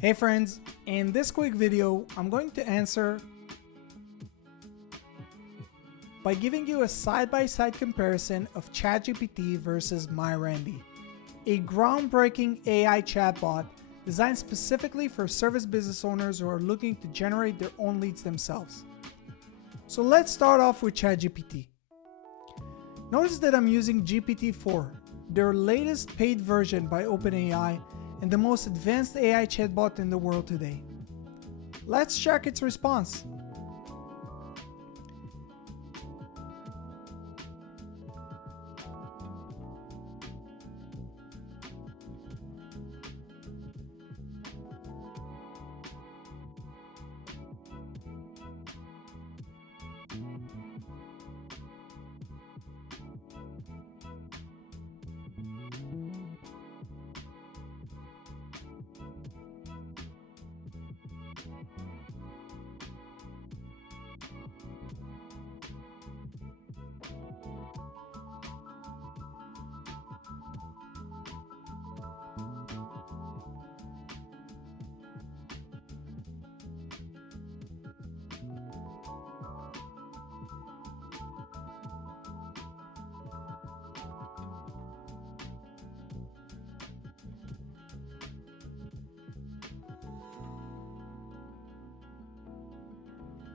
Hey friends, in this quick video, I'm going to answer by giving you a side-by-side comparison of ChatGPT versus MyRandy, a groundbreaking AI chatbot designed specifically for service business owners who are looking to generate their own leads themselves. So let's start off with ChatGPT. Notice that I'm using GPT-4, their latest paid version by OpenAI and the most advanced AI chatbot in the world today. Let's check its response.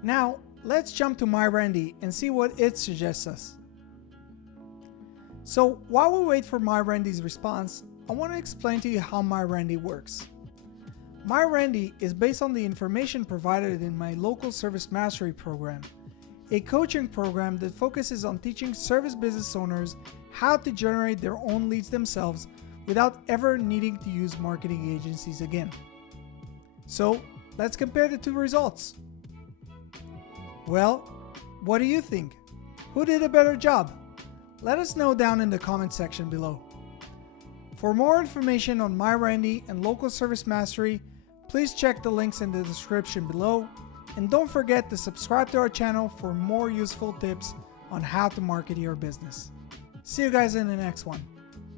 Now, let's jump to MyRandy and see what it suggests us. So while we wait for MyRandy's response, I want to explain to you how MyRandy works. MyRandy is based on the information provided in my local service mastery program, a coaching program that focuses on teaching service business owners how to generate their own leads themselves without ever needing to use marketing agencies again. So let's compare the two results. Well, what do you think? Who did a better job? Let us know down in the comment section below. For more information on MyRandy and local service mastery, please check the links in the description below, and don't forget to subscribe to our channel for more useful tips on how to market your business. See you guys in the next one.